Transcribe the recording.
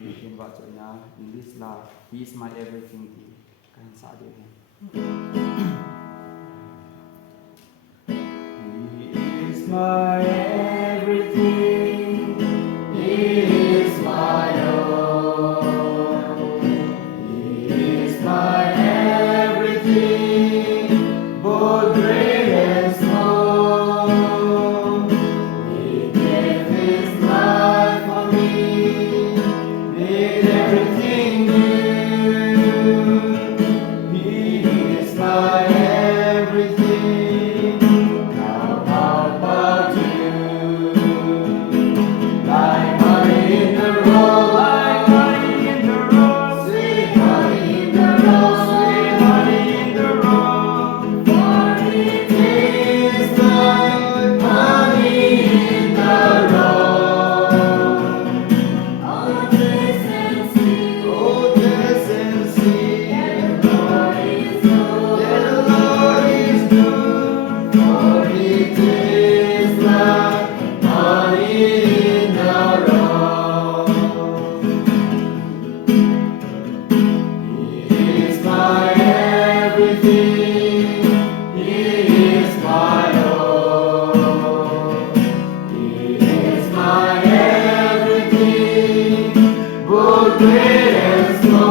Bikin bacanya English lah. He is my everything. Kan saat ini. He is my everything. He is my all. He is my everything, both great and small. He gave His life for me, made everything new. He is my everything. Now how about you? Like honey in the roll, like honey in the roll, sweet honey in the roll, sweet honey in the roll. For it tastes like honey in the roll. Oh, taste and see, oh, taste and see, that the Lord is good, that the Lord is good. For it tastes like honey in the roll. He is my everything. He is my all. He is my everything, both great and small.